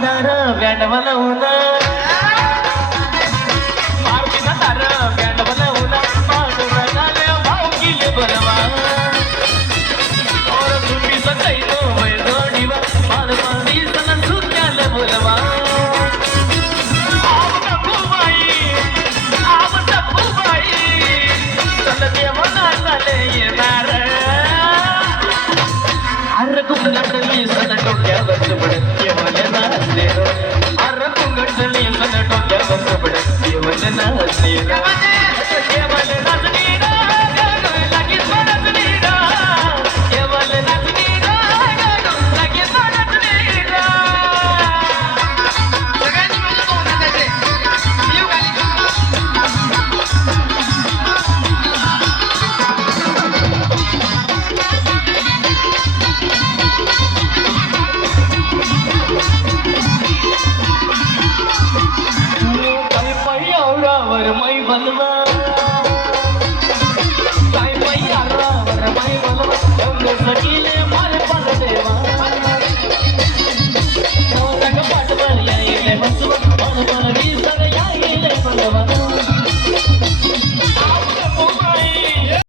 दार बँड बनवून मारुतीचा दार बँड बनवून पांडुरंगाने भाव केले बनवा और तुम्ही सकाळी वय जोडीवा मानवानी सण सुक्याला बोलवा कुंगटली सन डोक्यावर पडत केवल नाचले अरे कुंगटली सन डोक्यावर पडत केवल नाचले केवल नाचली लगेच नाचली केवल नाचली लगेच नाचली सगळ्यांनी म्हणजे कोण नाचायचे येऊ खाली मै बनवा काय मैयावर मै बनवा